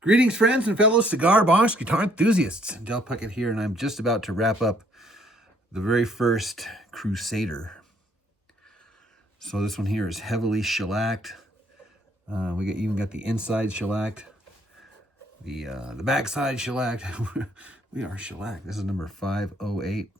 Greetings, friends and fellow cigar box guitar enthusiasts. Del Puckett here, and I'm just about to wrap up the very first Crusader. So this one here is heavily shellacked. We even got the inside shellacked, the backside shellacked. We are shellacked. This is number 508.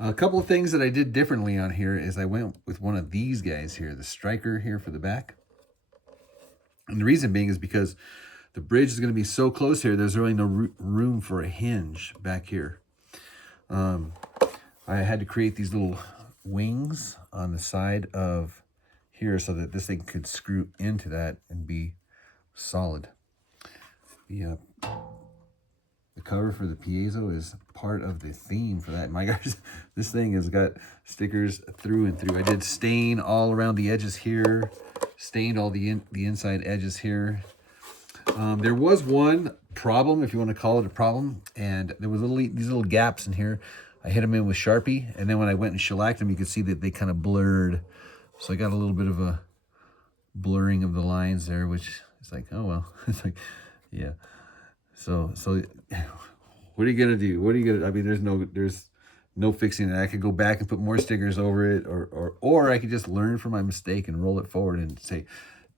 A couple of things that I did differently on here is I went with one of these guys here, the striker here for the back. And the reason being is because the bridge is going to be so close here, there's really no room for a hinge back here. I had to create these little wings on the side of here so that this thing could screw into that and be solid. The cover for the piezo is part of the theme for that. My guys, this thing has got stickers through and through. I did stain all around the edges here, stained all the inside edges here. There was one problem, if you want to call it a problem, and there was these little gaps in here. I hit them in with Sharpie, and then when I went and shellacked them, you could see that they kind of blurred. So I got a little bit of a blurring of the lines there, which is like, oh well. It's like, yeah. So what are you gonna do? What are you gonna? I mean, there's no fixing it. I could go back and put more stickers over it, or I could just learn from my mistake and roll it forward and say,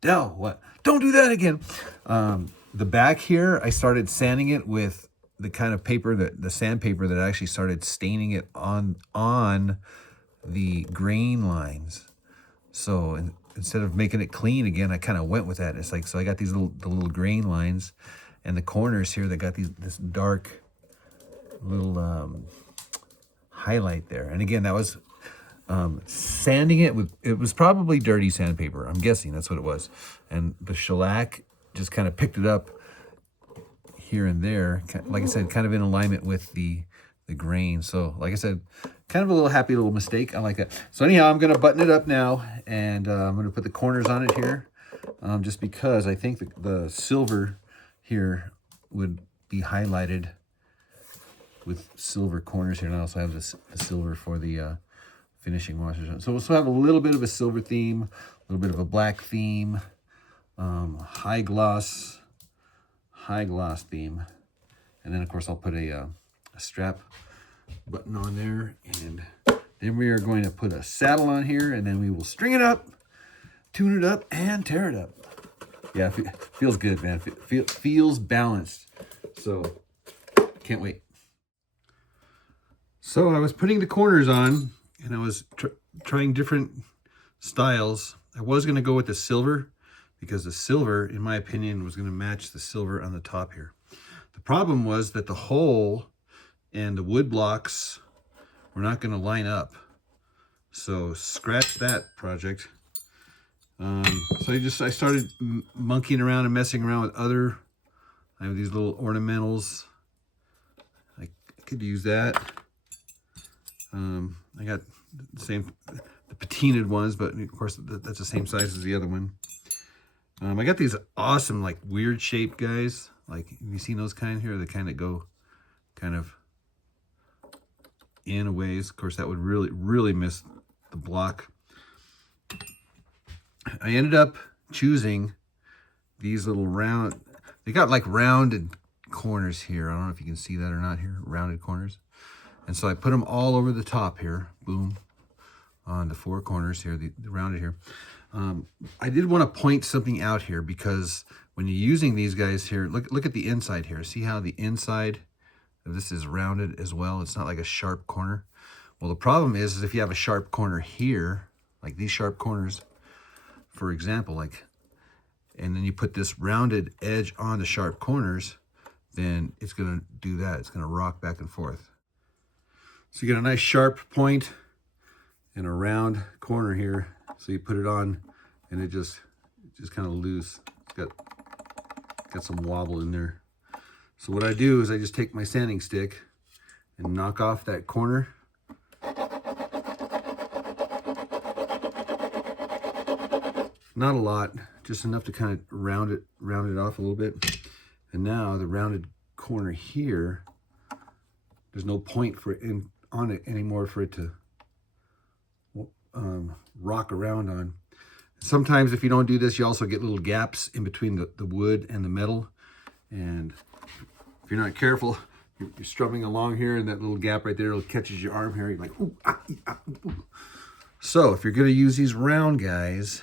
Del, what? Don't do that again. The back here, I started sanding it with the kind of paper, the sandpaper that actually started staining it on the grain lines. So instead of making it clean again, I kind of went with that. It's like, so I got these little grain lines, and the corners here that got this dark little highlight there. And again, that was sanding it with, it was probably dirty sandpaper. I'm guessing that's what it was. And the shellac just kind of picked it up here and there. Like I said, kind of in alignment with the grain. So like I said, kind of a little happy little mistake. I like that. So anyhow, I'm going to button it up now, and I'm going to put the corners on it here, just because I think the silver here would be highlighted with silver corners here. And I also have the silver for the finishing washes. So we'll have a little bit of a silver theme, a little bit of a black theme, high gloss theme, and then of course I'll put a strap button on there, and then we are going to put a saddle on here, and then we will string it up, tune it up, and tear it up. Yeah, feels good, man. Feels balanced. So can't wait. So I was putting the corners on, and I was trying different styles. I was going to go with the silver, because the silver, in my opinion, was going to match the silver on the top here. The problem was that the hole and the wood blocks were not going to line up. So scratch that project. So I started monkeying around and messing around with I have these little ornamentals. I could use that. I got the patinaed ones, but of course that's the same size as the other one. I got these awesome, like, weird shaped guys. Like, have you seen those kind here? They kind of go kind of in a ways. Of course, that would really miss the block. I ended up choosing these little round, they got like rounded corners here. I don't know if you can see that or not here, rounded corners. And so I put them all over the top here, boom, on the four corners here, the rounded here. I did want to point something out here, because when you're using these guys here, look at the inside here. See how the inside of this is rounded as well? It's not like a sharp corner. Well, the problem is if you have a sharp corner here, like these sharp corners, for example, like, and then you put this rounded edge on the sharp corners, then it's going to do that. It's going to rock back and forth. So you get a nice sharp point and a round corner here. So you put it on, and it just kind of loose. It's got some wobble in there. So what I do is I just take my sanding stick and knock off that corner. Not a lot, just enough to kind of round it off a little bit. And now the rounded corner here, there's no point for it on it anymore for it to rock around on. Sometimes if you don't do this, you also get little gaps in between the wood and the metal, And if you're not careful, you're strumming along here, and that little gap right there, it catches your arm hair. You're like, ooh, ah, ah, ooh. So if you're going to use these round guys,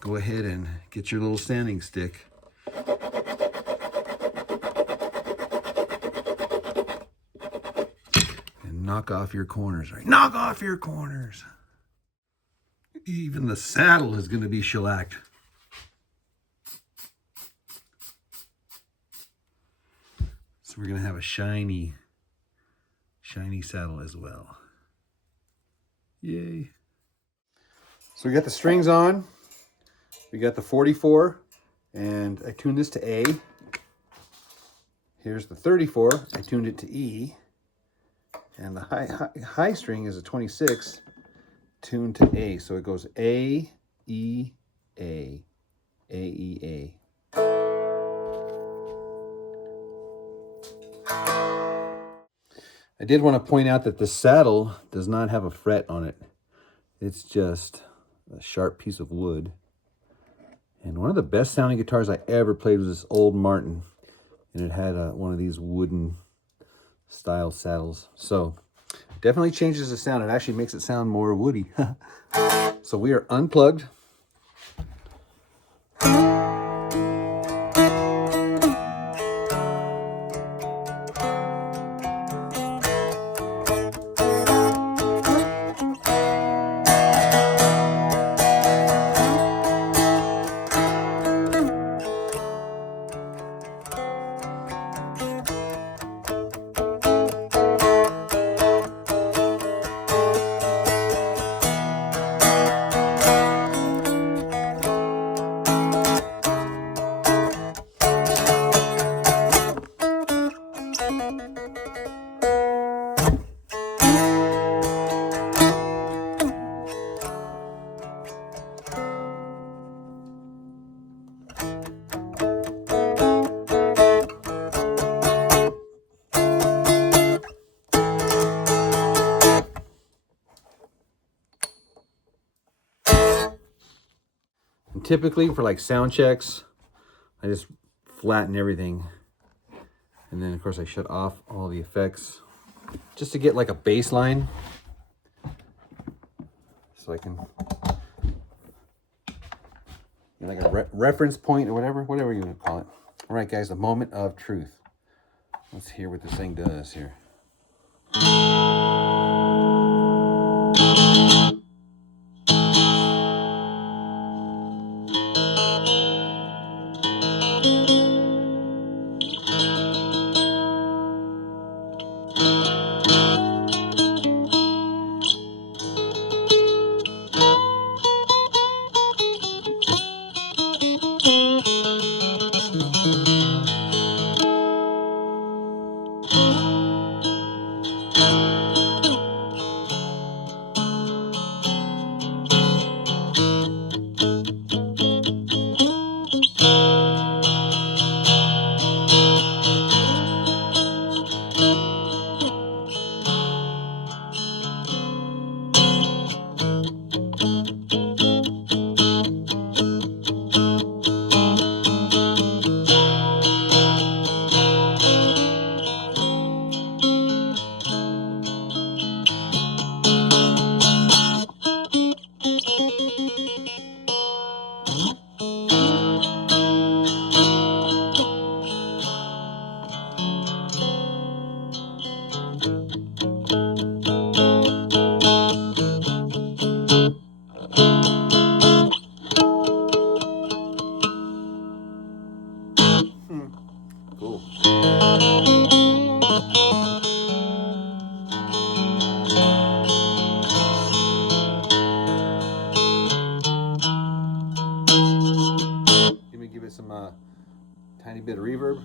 go ahead and get your little sanding stick. And knock off your corners, right? Knock off your corners. Even the saddle is going to be shellacked. So we're going to have a shiny saddle as well. Yay. So we got the strings on. We got the 44, and I tuned this to A. Here's the 34. I tuned it to E. And the high string is a 26, tuned to A. So it goes A, E, A, A, E, A. I did want to point out that the saddle does not have a fret on it. It's just a sharp piece of wood. And one of the best sounding guitars I ever played was this old Martin. And it had one of these wooden style saddles. So definitely changes the sound. It actually makes it sound more woody. So we are unplugged. And typically for like sound checks, I just flatten everything. And then of course I shut off all the effects just to get like a bass line. So I can, like a reference point or whatever you would call it. All right, guys, the moment of truth. Let's hear what this thing does here. Cool. Give it some tiny bit of reverb.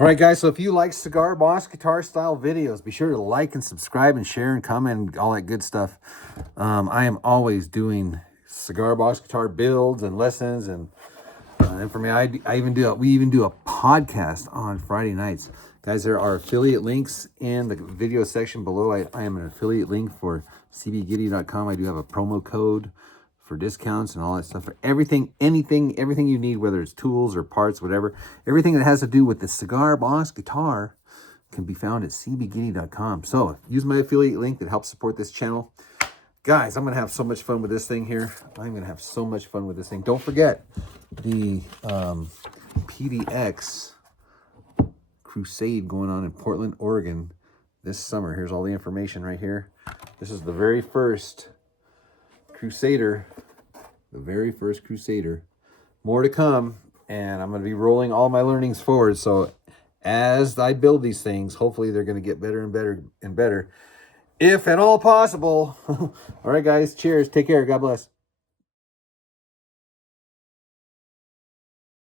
All right, guys, so if you like Cigar Boss guitar style videos, be sure to like and subscribe and share and comment and all that good stuff. I am always doing Cigar Boss guitar builds and lessons, and for me, we even do a podcast on Friday nights. Guys, there are affiliate links in the video section below. I am an affiliate link for cbgiddy.com. I do have a promo code for discounts and all that stuff, for everything you need, whether it's tools or parts, whatever. Everything that has to do with the Cigar Boss guitar can be found at cbgiddy.com. So use my affiliate link that helps support this channel. Guys, I'm going to have so much fun with this thing here. I'm going to have so much fun with this thing. Don't forget the PDX Crusade going on in Portland, Oregon this summer. Here's all the information right here. This is the very first Crusader, the very first Crusader. More to come, and I'm going to be rolling all my learnings forward. So as I build these things, hopefully they're going to get better and better and better, if at all possible. All right, guys, cheers. Take care. God bless.